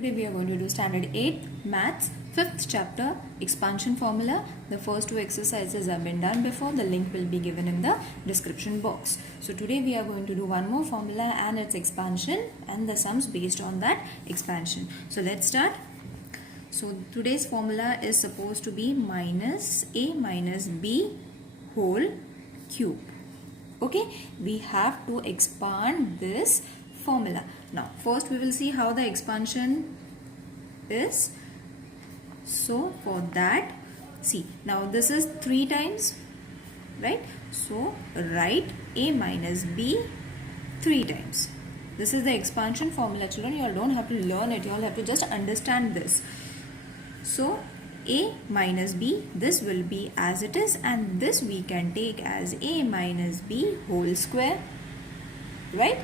Today we are going to do standard 8 maths 5th chapter expansion formula. The first two exercises have been done before. The link will be given in the description box. So today we are going to do one more formula and its expansion and the sums based on that expansion. So let's start. So today's formula is supposed to be minus a minus b whole cube. Okay, we have to expand this formula. Now first we will see how the expansion is. So for that, see, now this is 3 times, right? So write a minus b 3 times. This is the expansion formula, children. You all don't have to learn it, you all have to just understand this. So a minus b, this will be as it is, and this we can take as a minus b whole square, right?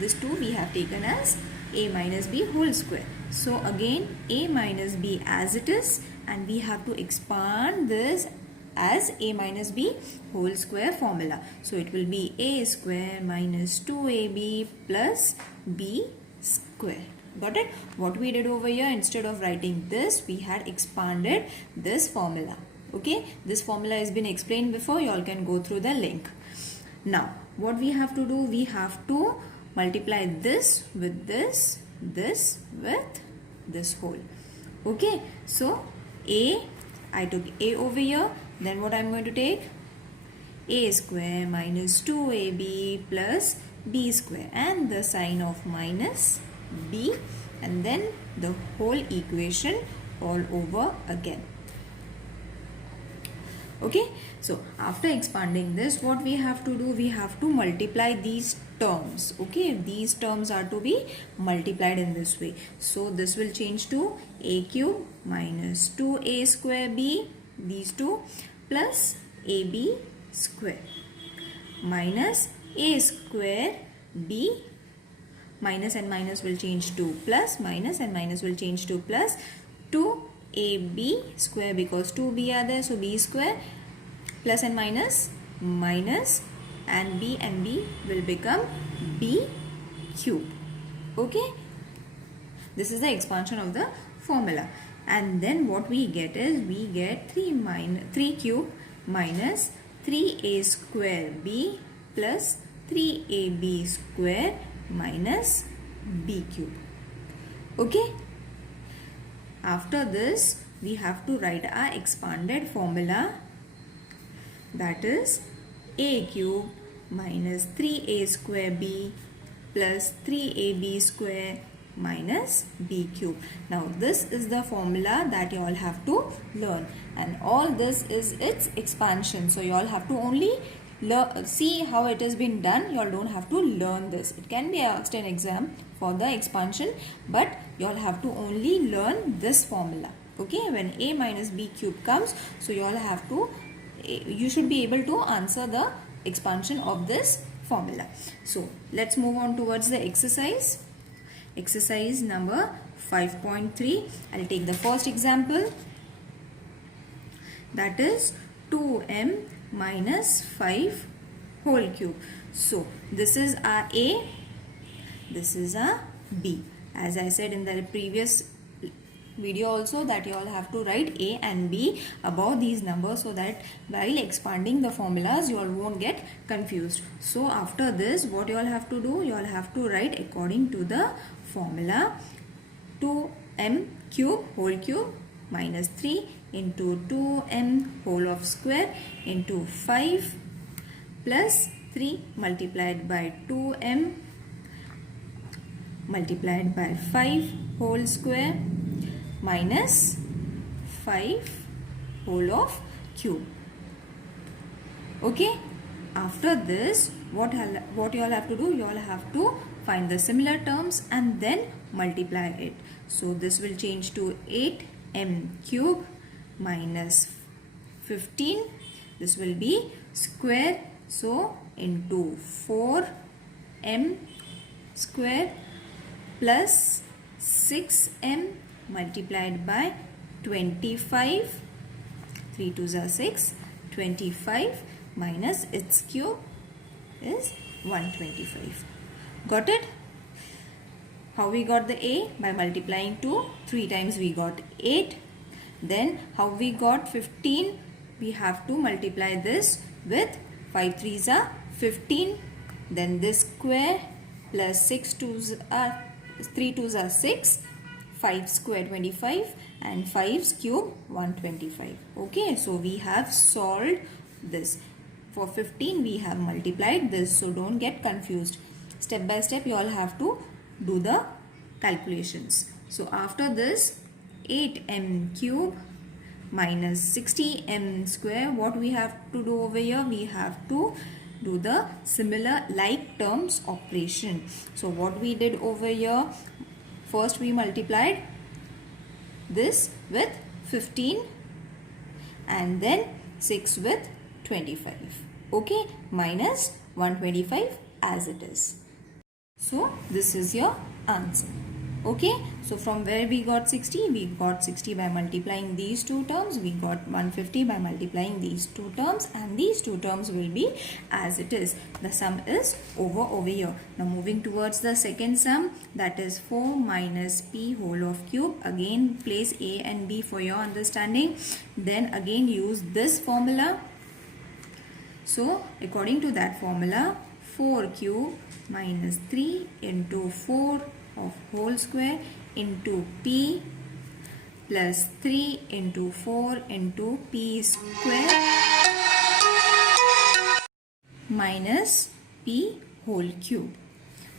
This 2 we have taken as a minus b whole square. So again a minus b as it is, and we have to expand this as a minus b whole square formula. So it will be a square minus 2ab plus b square. Got it? What we did over here, instead of writing this, we had expanded this formula. Okay, this formula has been explained before. You all can go through the link. Now what we have to do, we have to multiply this with this with this whole. Okay, so I took a over here, then what I am going to take, a square minus 2ab plus b square, and the sign of minus b, and then the whole equation all over again. Okay, so after expanding this, what we have to do, we have to multiply these terms. Okay, these terms are to be multiplied in this way. So this will change to a cube minus 2a square b, these two, plus ab square minus a square b, minus and minus will change to plus, minus and minus will change to plus, 2ab square because 2b are there, so b square, plus and minus minus, and b will become b cube. Okay, this is the expansion of the formula. And then what we get is, we get 3 cube minus 3a square b plus 3ab square minus b cube. Okay, after this we have to write our expanded formula, that is a cube minus 3a square b plus 3ab square minus b cube. Now this is the formula that you all have to learn, and all this is its expansion. So you all have to only see how it has been done. You all don't have to learn this. It can be asked in exam for the expansion, but you all have to only learn this formula. Okay, when a minus b cube comes, so you all have to, you should be able to answer the expansion of this formula. So let's move on towards the exercise. Exercise number 5.3. I'll take the first example, that is 2m minus 5 whole cube. So this is our a, this is our b. As I said in the previous video also, that you all have to write a and b above these numbers, so that while expanding the formulas you all won't get confused. So after this, what you all have to do, you all have to write according to the formula, 2m cube whole cube minus 3 into 2m whole of square into 5 plus 3 multiplied by 2m multiplied by 5 whole square minus 5 whole of cube. Okay, after this, what you all have to do, you all have to find the similar terms and then multiply it. So this will change to 8m cube minus 15, this will be square, so into 4m square plus 6m multiplied by 25, 3 2s are 6, 25 minus its cube is 125. Got it? how we got the A? By multiplying 2. 3 times we got 8. Then how we got 15? We have to multiply this with 5 3s are 15. Then this square plus 6 2s are 3 2s are 6. 5 square 25 and 5's cube 125. Okay, so we have solved this. For 15 we have multiplied this, so don't get confused. Step by step you all have to do the calculations. So after this, 8m cube minus 60m square, what we have to do over here? We have to do the similar like terms operation. So what we did over here, first we multiplied this with 15 and then 6 with 25. Okay, minus 125 as it is. So this is your answer. Okay, so from where we got 60? We got 60 by multiplying these two terms. We got 150 by multiplying these two terms, and these two terms will be as it is. The sum is over here. Now moving towards the second sum, that is 4 minus p whole of cube. Again place a and b for your understanding. Then again use this formula. So according to that formula, 4 cube minus 3 into 4 of whole square into p plus 3 into 4 into p square minus p whole cube.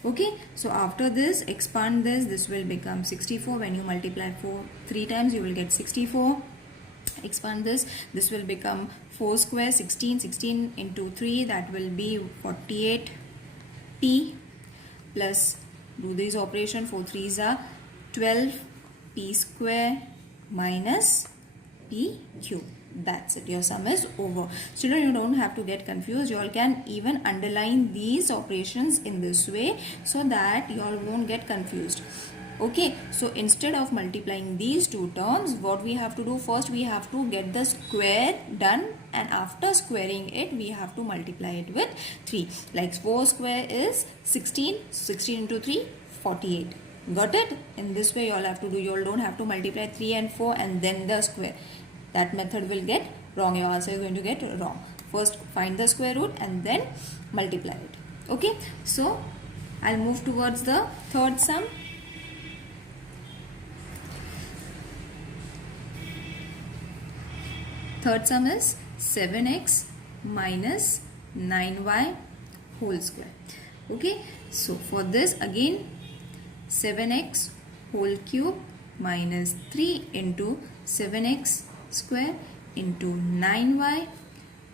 Okay, so after this, expand this. This will become 64. When you multiply 4 3 times, you will get 64. Expand this. This will become 4 square 16. 16 into 3, that will be 48 p plus, do this operation, 4 3s are 12 p square minus p cube. That's it. Your sum is over. Children, you don't have to get confused. You all can even underline these operations in this way so that you all won't get confused. Okay, so instead of multiplying these two terms, what we have to do, first we have to get the square done, and after squaring it we have to multiply it with 3. Like 4 square is 16. 16 into 3, 48. Got it? In this way you all have to do. You all don't have to multiply 3 and 4 and then the square. That method will get wrong. Your answer is going to get wrong. First find the square root and then multiply it. Okay, so I'll move towards the third sum. Third sum is 7x minus 9y whole square. Okay, so for this again 7x whole cube minus 3 into 7x square into 9y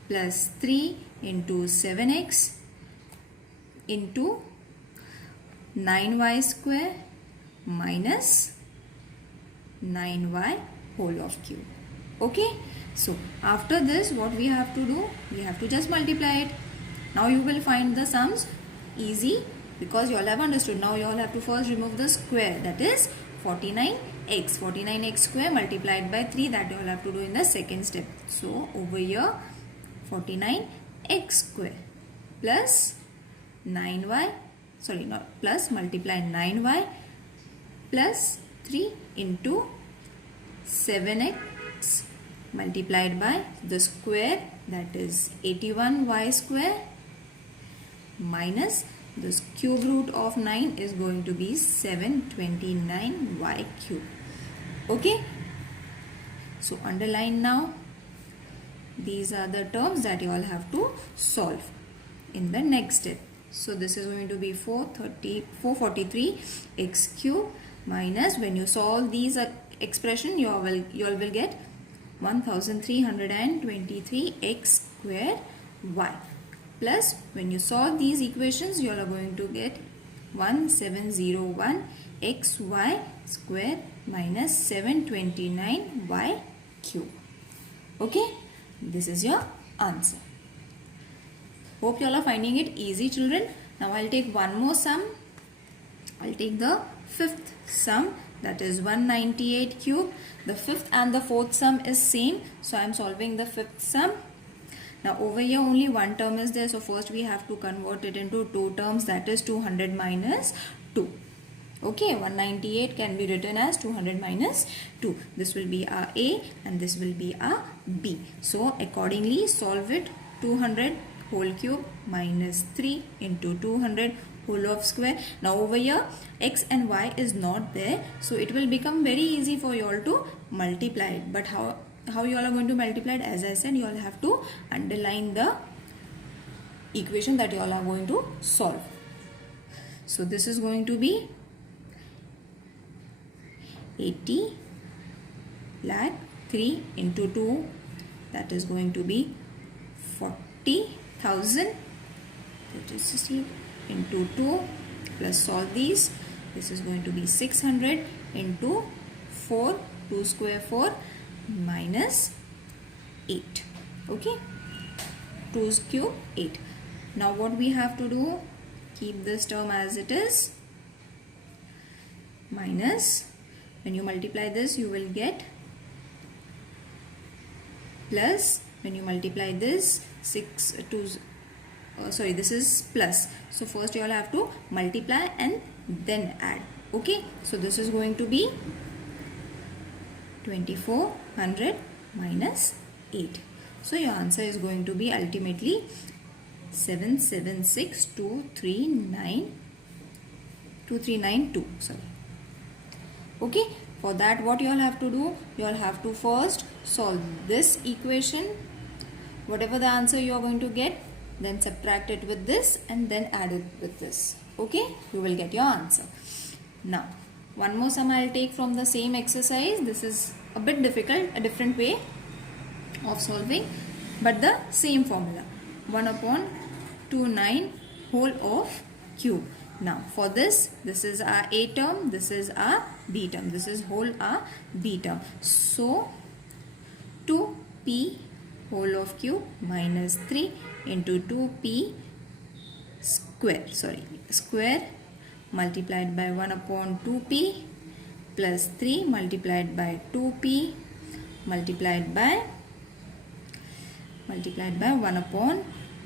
plus 3 into 7x into 9y square minus 9y whole of cube. Okay, so after this what we have to do? We have to just multiply it. Now you will find the sums easy because you all have understood. Now you all have to first remove the square, that is 49x. 49x square multiplied by 3, that you all have to do in the second step. So over here 49x square plus 9y, sorry, not plus, multiply 9y plus 3 into 7x multiplied by the square, that is 81y square minus this cube root of 9 is going to be 729y cube. Okay, so underline now. These are the terms that you all have to solve in the next step. So this is going to be 443 x cube minus, when you solve these expression, you all will get 1323 x square y, plus when you solve these equations you all are going to get 1701 xy square minus 729y cube. Okay, this is your answer. Hope you all are finding it easy, children. Now I'll take one more sum. I'll take the fifth sum, that is 198 cube. The fifth and the fourth sum is same, so I am solving the fifth sum. Now over here only one term is there, so first we have to convert it into two terms, that is 200 minus 2. Okay, 198 can be written as 200 minus 2. This will be our A and this will be our B. So accordingly solve it. 200 whole cube minus 3 into 200 whole of square. Now over here x and y is not there, so it will become very easy for you all to multiply it. But how you all are going to multiply it? As I said, you all have to underline the equation that you all are going to solve. So this is going to be 80 lakh 3 into 2, that is going to be 40,000, that is 60 into 2 plus solve these. This is going to be 600 into 4, 2 square 4 minus 8. Okay, 2 cube 8. Now what we have to do? Keep this term as it is, minus, when you multiply this you will get plus, when you multiply this 6 2 this is plus. So first you all have to multiply and then add. Okay, so this is going to be 2400 minus 8. So your answer is going to be ultimately 7762392. Sorry. Okay, for that what you all have to do? You all have to first solve this equation. Whatever the answer you are going to get, then subtract it with this and then add it with this. Okay, you will get your answer. Now one more sum I will take from the same exercise. This is a bit difficult, a different way of solving, but the same formula. 1 upon 29 whole of cube. Now for this is our A term, this is our B term, this is whole our B term. So 2p whole of cube minus 3 into 2p square multiplied by 1 upon 2p plus 3 multiplied by 2p multiplied by 1 upon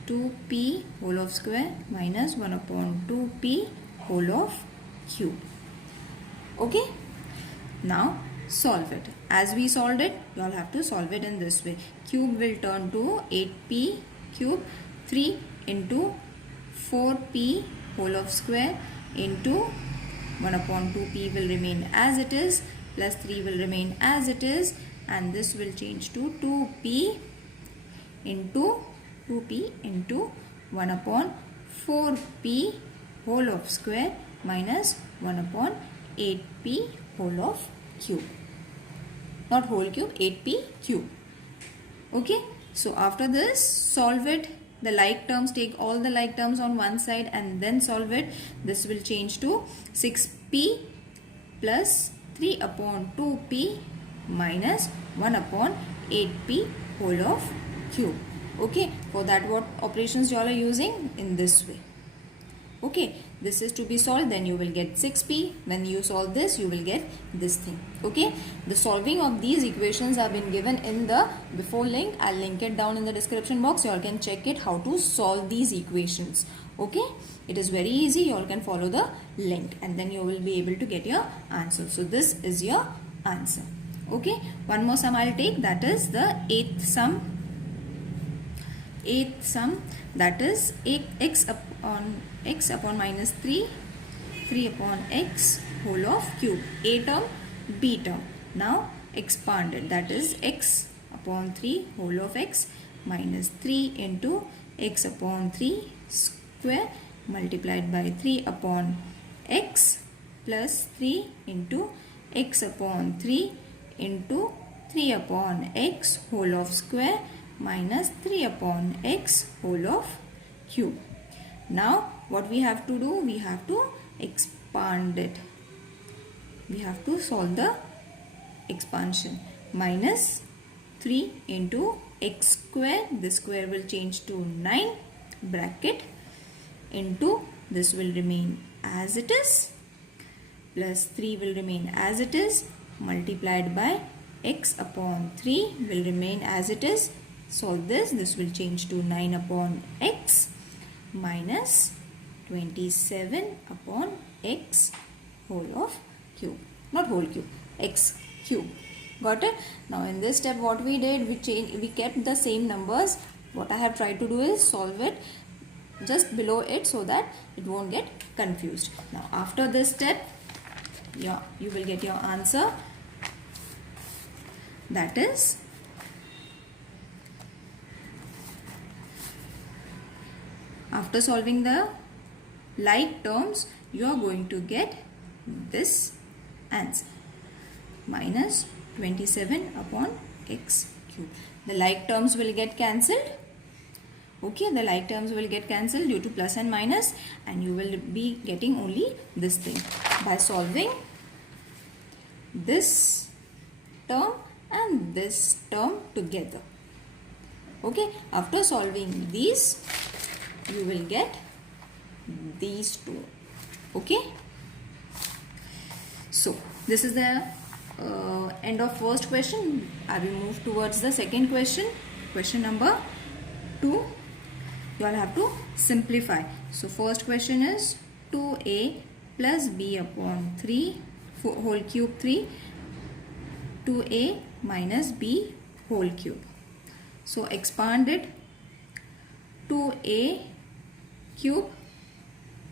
2p whole of square minus 1 upon 2p whole of cube. Okay, now solve it. As we solved it, you all have to solve it in this way. Cube will turn to 8p cube, 3 into 4p whole of square into 1 upon 2p will remain as it is, plus 3 will remain as it is, and this will change to 2p into 1 upon 4p whole of square minus 1 upon 8p whole of cube. Not whole cube, 8p cube. Okay, so after this solve it. The like terms, take all the like terms on one side and then solve it. This will change to 6p plus 3 upon 2p minus 1 upon 8p whole of cube. Okay, for that what operations you all are using? In this way. Okay, this is to be solved, then you will get 6p. When you solve this, you will get this thing. Okay, the solving of these equations have been given in the before link. I'll link it down in the description box. You all can check it how to solve these equations. Okay, it is very easy. You all can follow the link and then you will be able to get your answer. So this is your answer. Okay, one more sum I'll take, that is the eighth sum, that is x upon minus 3 upon x whole of cube. A term, B term. Now expanded, that is x upon 3 whole of x minus 3 into x upon 3 square multiplied by 3 upon x plus 3 into x upon 3 into 3 upon x whole of square minus 3 upon x whole of cube. Now what we have to do? We have to expand it. We have to solve the expansion. Minus 3 into x square, this square will change to 9 bracket into, this will remain as it is, plus 3 will remain as it is, multiplied by x upon 3 will remain as it is. Solve this, this will change to 9 upon x minus 27 upon x whole of cube, not whole cube, x cube. Got it? Now in this step what we did, we kept the same numbers. What I have tried to do is solve it just below it so that it won't get confused. Now after this step, you will get your answer, that is after solving the like terms, you are going to get this answer, minus 27 upon x cube. The like terms will get cancelled. Okay, the like terms will get cancelled due to plus and minus, and you will be getting only this thing by solving this term and this term together. Okay, after solving these, you will get these two. Okay, so this is the end of first question. I will move towards the second question. Question number 2. You all have to simplify. So first question is 2a plus b upon 3 whole cube 3, 2a minus b whole cube. So expand it, 2a cube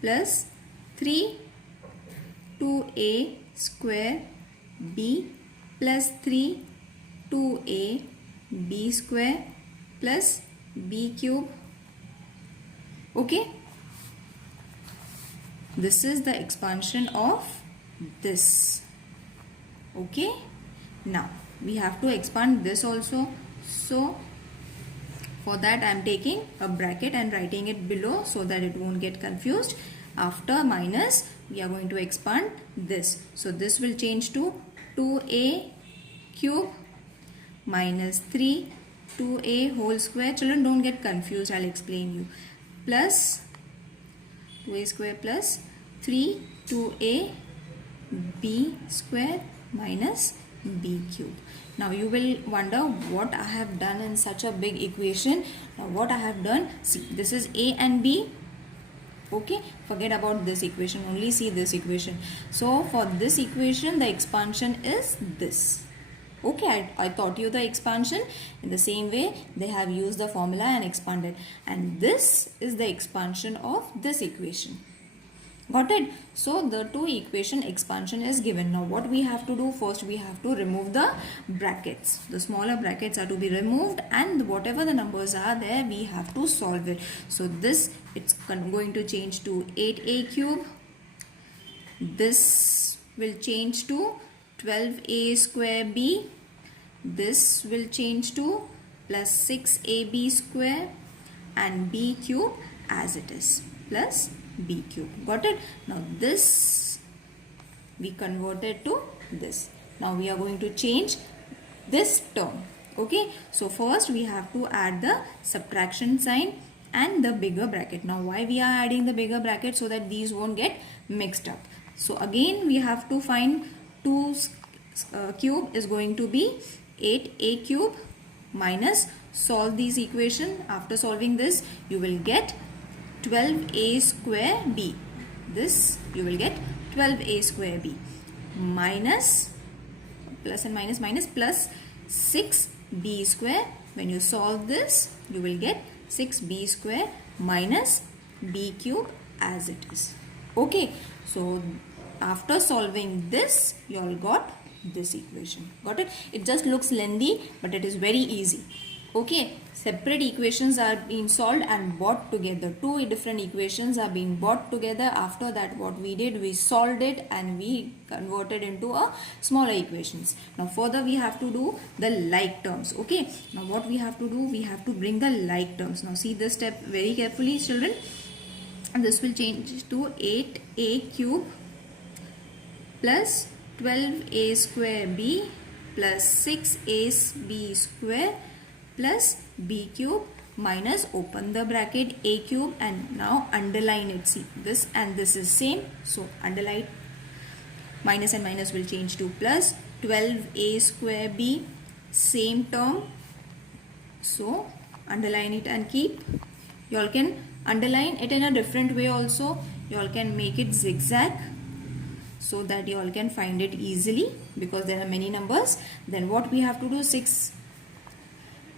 plus 3 2a square b plus 3 2a b square plus b cube. Okay, this is the expansion of this. Okay, now we have to expand this also. So for that I am taking a bracket and writing it below so that it won't get confused. After minus, we are going to expand this. So this will change to 2a cube minus 3 2a whole square. Children, don't get confused, I'll explain you. Plus 2a square plus 3 2a b square minus b cube. Now you will wonder what I have done in such a big equation. Now what I have done, see, this is a and b. Okay, forget about this equation, only see this equation. So for this equation, the expansion is this. Okay, I taught you the expansion. In the same way, they have used the formula and expanded. And this is the expansion of this equation. Got it? So the two equation expansion is given. Now what we have to do, first we have to remove the brackets. The smaller brackets are to be removed, and whatever the numbers are there, we have to solve it. So this, it's going to change to 8a cube. This will change to 12a square b. This will change to plus 6ab square, and b cube as it is, plus b cube. Got it? Now this we converted to this. Now we are going to change this term. Okay, so first we have to add the subtraction sign and the bigger bracket. Now why we are adding the bigger bracket? So that these won't get mixed up. So again we have to find 2 cube is going to be 8a cube minus, solve these equation. After solving this, you will get 12a square b. This you will get 12a square b minus, plus and minus, minus, plus 6b square. When you solve this, you will get 6b square minus b cube as it is. Okay, so after solving this, you all got this equation. Got it? It just looks lengthy, but it is very easy. Okay, separate equations are being solved and brought together. Two different equations are being brought together. After that, what we did, we solved it and we converted into a smaller equations. Now further we have to do the like terms. Okay, now what we have to do, we have to bring the like terms. Now see this step very carefully, children. And this will change to 8a cube plus 12a square b plus 6ab square plus b cube minus, open the bracket, a cube, and now underline it. See, this and this is same, so underline. Minus and minus will change to plus 12a square b, same term, so underline it and keep. You all can underline it in a different way also. You all can make it zigzag. so that you all can find it easily, because there are many numbers. Then what we have to do, 6,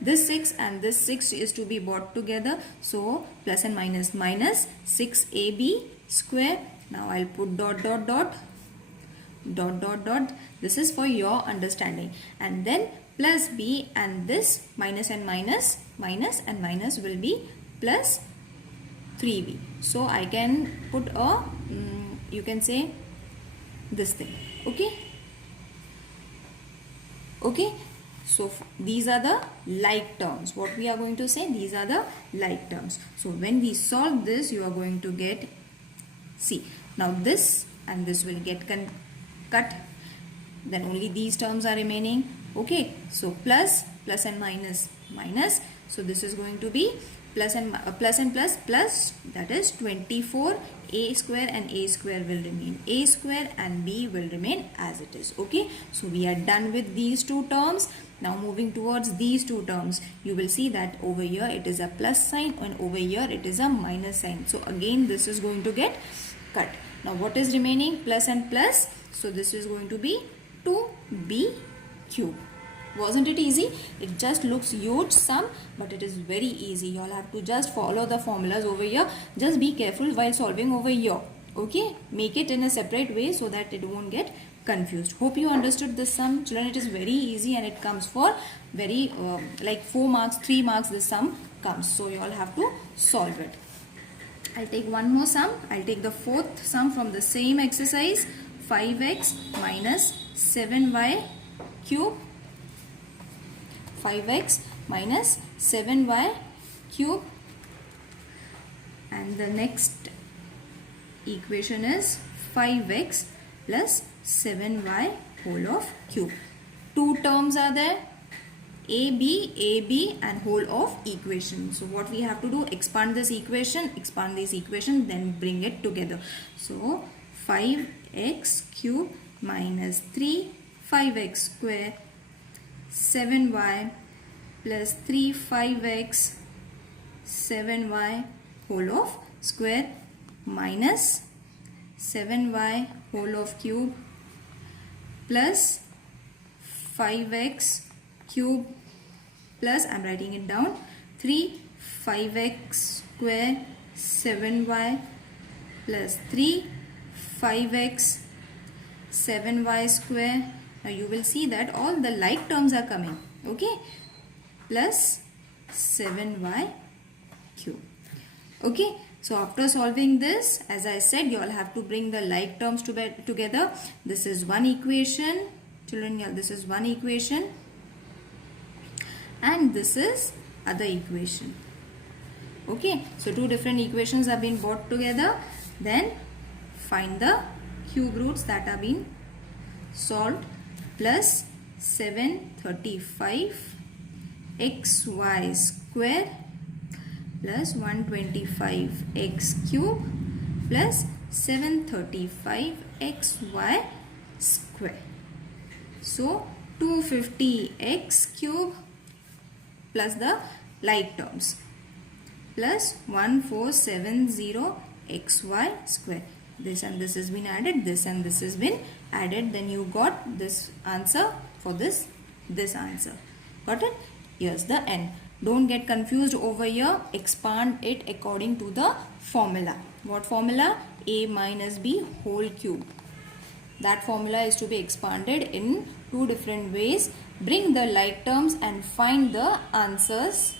this 6 and this 6 is to be brought together, so plus and minus, minus 6ab square. Now I'll put dot dot dot dot dot dot. This is for your understanding. And then plus b, and this minus and minus, minus and minus will be plus 3b. So I can put a you can say this thing. Okay, so these are the like terms. What we are going to say, these are the like terms. So when we solve this, you are going to get, see, now this and this will get cut, then only these terms are remaining. Okay, so plus and minus, minus, so this is going to be plus and plus, that is 24. A square and a square will remain a square, and b will remain as it is. Okay, so we are done with these two terms. Now moving towards these two terms, you will see that over here it is a plus sign and over here it is a minus sign. So again this is going to get cut. Now what is remaining? Plus and plus, so this is going to be 2b cube. Wasn't it easy? It just looks huge sum, but it is very easy. You all have to just follow the formulas over here. Just be careful while solving over here. Okay, make it in a separate way so that it won't get confused. Hope you understood this sum. Children, it is very easy and it comes for very like 4 marks, 3 marks this sum comes. So you all have to solve it. I'll take one more sum. I'll take the fourth sum from the same exercise. 5x minus 7y cube. 5x minus 7y cube, and the next equation is 5x plus 7y whole of cube. Two terms are there, AB and whole of equation. So what we have to do, expand this equation, then bring it together. So 5x cube minus 3 5x square 7y plus 3 5x 7y whole of square minus 7y whole of cube plus 5x cube plus, I am writing it down, 3 5x square 7y plus 3 5x 7y square. Now you will see that all the like terms are coming. Okay, plus 7y cube. Okay, so after solving this, as I said, you all have to bring the like terms together. This is one equation, children. Yeah, this is one equation, and this is other equation. Okay, so two different equations have been brought together. Then find the cube roots that are being solved. Plus 735 xy square plus 125 x cube plus 735 xy square. So 250 x cube plus the like terms plus 1470 xy square. This and this has been added, this and this has been added, then you got this answer for this answer. Got it? Here's the end. Don't get confused over here. Expand it according to the formula. What formula? A minus b whole cube. That formula is to be expanded in two different ways. Bring the like terms and find the answers.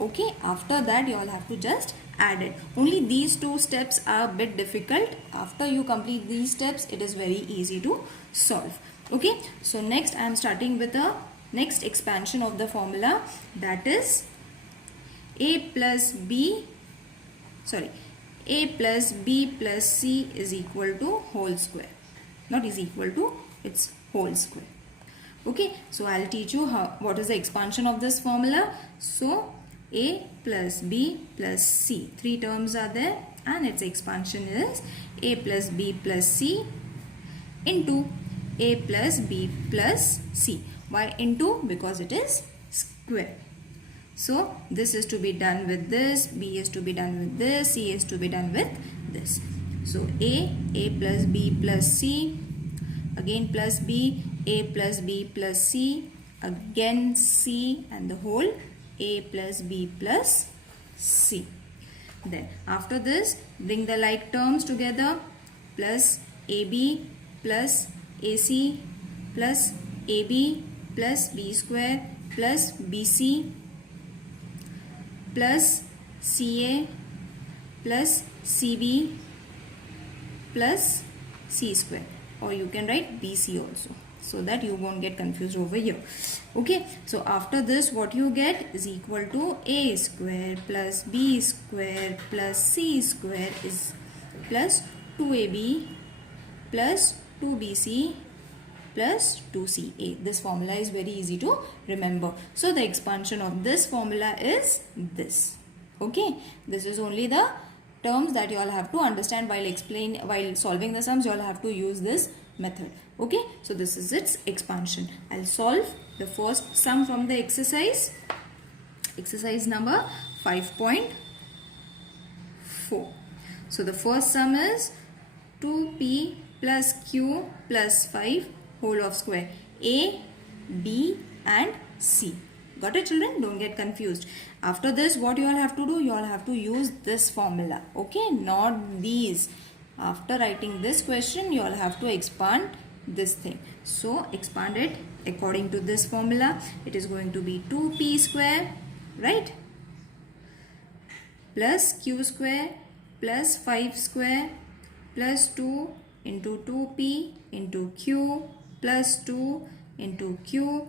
Okay, after that you all have to just add it. Only these two steps are a bit difficult. After you complete these steps, it is very easy to solve. Okay, so next I am starting with the next expansion of the formula, that is a plus b plus c is equal to whole square. Not is equal to, it's whole square. Okay, so I'll teach you what is the expansion of this formula. So a plus b plus c, three terms are there, and its expansion is a plus b plus c into a plus b plus c. Why into? Because it is square. So this is to be done with this, b is to be done with this, c is to be done with this. So a plus b plus c, again plus b, a plus b plus c, again c, and the whole a plus b plus c. Then after this, bring the like terms together, plus ab plus ac plus ab plus b square plus bc plus ca plus cb plus c square, or you can write bc also, so that you won't get confused over here. Okay, so after this what you get is equal to a square plus b square plus c square is plus 2ab plus 2bc plus 2ca. This formula is very easy to remember. So the expansion of this formula is this. Okay, this is only the terms that you all have to understand while solving the sums. You all have to use this method. Okay, so this is its expansion. I'll solve the first sum from the exercise number 5.4. So the first sum is 2p plus q plus 5 whole of square, a, b and c. Got it, children? Don't get confused. After this, what you all have to do? You all have to use this formula. Okay, not these. After writing this question, you all have to expand this thing. So expand it according to this formula. It is going to be 2p square, right? Plus q square plus 5 square plus 2 into 2p into q plus 2 into q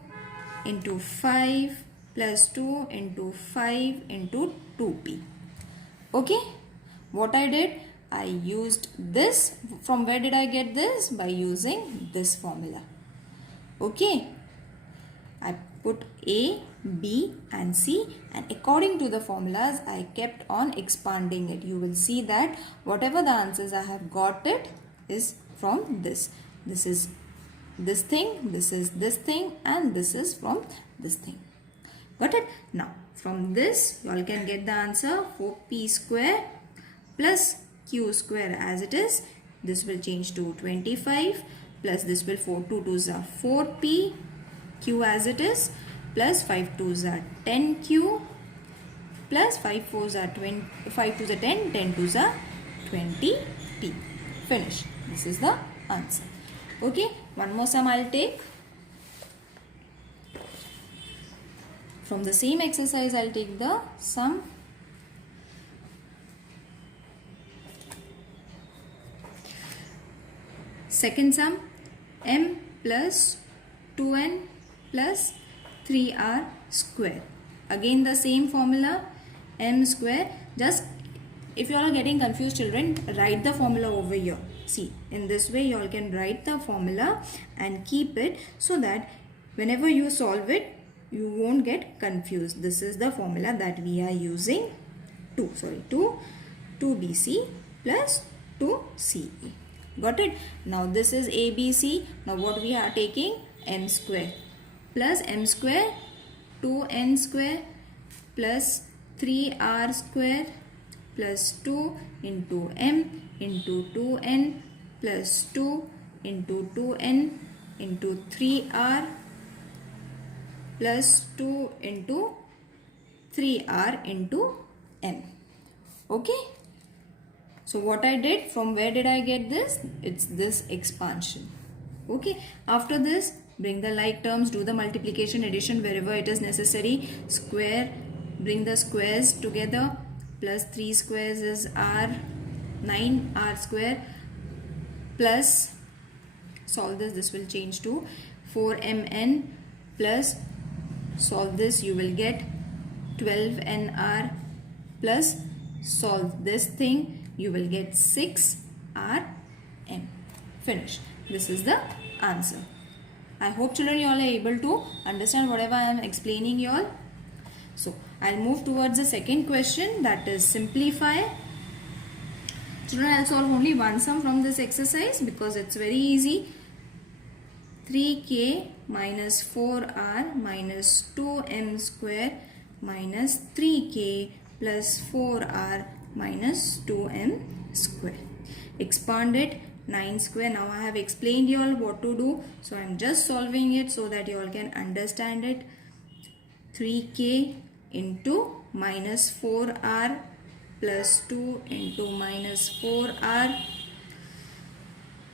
into 5 plus 2 into 5 into 2p. Okay, what I did, I used this. From where did I get this? By using this formula. Okay, I put a, b and c, and according to the formulas I kept on expanding it. You will see that whatever the answers I have got it is from this. This is this thing, this is this thing, and this is from this thing. Got it? Now from this you all can get the answer 4p square plus q square as it is. This will change to 25 plus this will 4 2 2s are 4p, q as it is, plus 5 2s are 10q plus 5 4s are 20, 5 2s are 10, 10 2s are 20p. Finish. This is the answer. Okay, one more sum I'll take. From the same exercise I'll take the sum. Second sum, m plus 2n plus 3r square. Again the same formula, m square. Just if you all are getting confused, children, write the formula over here. See, in this way you all can write the formula and keep it so that whenever you solve it, you won't get confused. This is the formula that we are using. 2bc plus 2ce. Got it? Now this is abc. Now what we are taking? M square plus m square 2n square plus 3r square plus 2 into m into 2n plus 2 into 2n into 3r plus 2 into 3r into n. Okay. So what I did, from where did I get this? It's this expansion. Okay. After this, bring the like terms, do the multiplication, addition wherever it is necessary. Square, bring the squares together. Plus 3 squares is r, 9r square, plus solve this will change to 4mn, plus solve this, you will get 12nr, plus solve this thing, you will get 6rm. Finish. This is the answer. I hope children you all are able to understand whatever I am explaining you all. So I'll move towards the second question, that is simplify. Children, I'll solve only one sum from this exercise because it's very easy. 3k minus 4r minus 2m square minus 3k plus 4r minus 2m square. expand it. 9 square. Now I have explained you all what to do, so I am just solving it so that you all can understand it. 3k into minus 4r plus 2 into minus 4r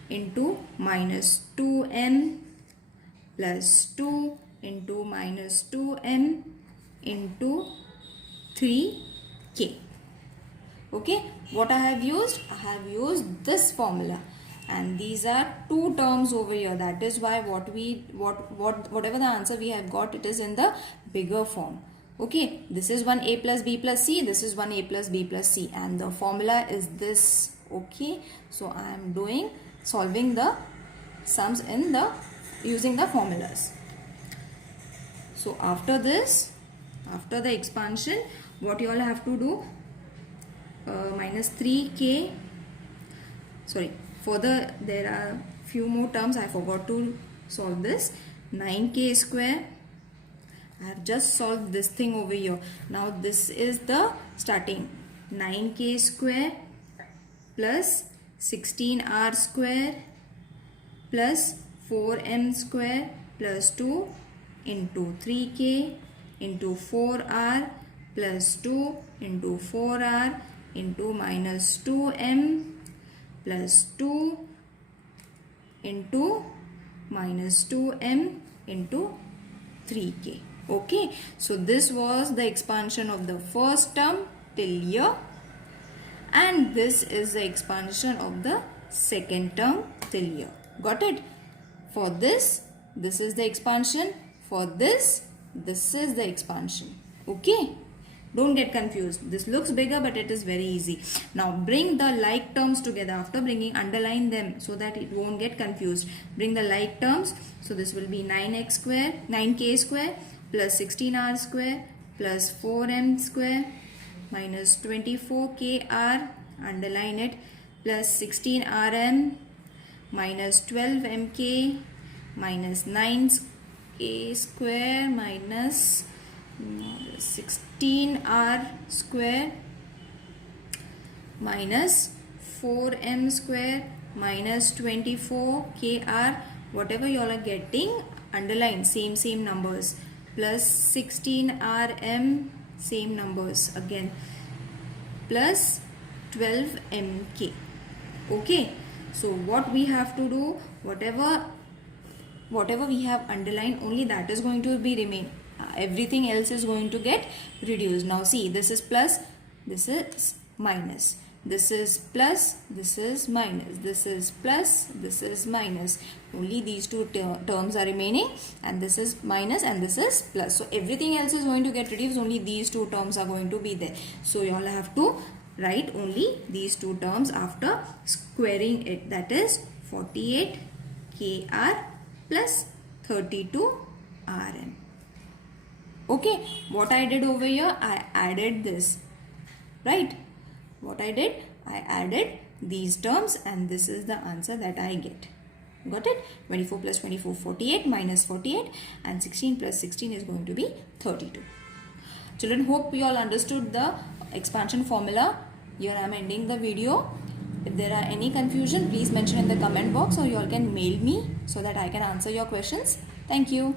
into minus 2m plus 2 into minus 2m into 3k. Okay, what I have used? I have used this formula, and these are two terms over here. That is why whatever the answer we have got, it is in the bigger form. Okay, this is 1a plus b plus c, this is 1a plus b plus c, and the formula is this. Okay, so I am solving the sums in the using the formulas. So after this, after the expansion, what you all have to do, minus 3k, sorry, there are few more terms I forgot to solve this. 9k square, I have just solved this thing over here. Now this is the starting. 9k square plus 16r square plus 4m square plus 2 into 3k into 4r plus 2 into 4r into minus 2m plus 2 into minus 2m into 3k. Okay, so this was the expansion of the first term till here, and this is the expansion of the second term till here. Got it? For this is the expansion. For this is the expansion. Okay, don't get confused. This looks bigger, but it is very easy. Now bring the like terms together. After bringing, underline them so that it won't get confused. Bring the like terms. So this will be 9k square plus 16r square plus 4m square minus 24kr, underline it, plus 16rm minus 12mk minus 9k square minus 16r square minus 4m square minus 24kr. Whatever you all are getting, underline same numbers, plus 16rm, same numbers again, plus 12mk. Okay, so what we have to do, whatever we have underlined, only that is going to be remain. Everything else is going to get reduced. Now see, this is plus, this is minus, this is plus, this is minus, this is plus, this is minus. Only these two terms are remaining, and this is minus and this is plus. So everything else is going to get reduced, only these two terms are going to be there. So you all have to write only these two terms after squaring it. That is 48kr plus 32rm. Okay, what I did over here, I added this, right? What I did, I added these terms, and this is the answer that I get. Got it? 24 plus 24, 48 minus 48, and 16 plus 16 is going to be 32. Children, hope you all understood the expansion formula. Here I am ending the video. If there are any confusion, please mention in the comment box, or you all can mail me so that I can answer your questions. Thank you.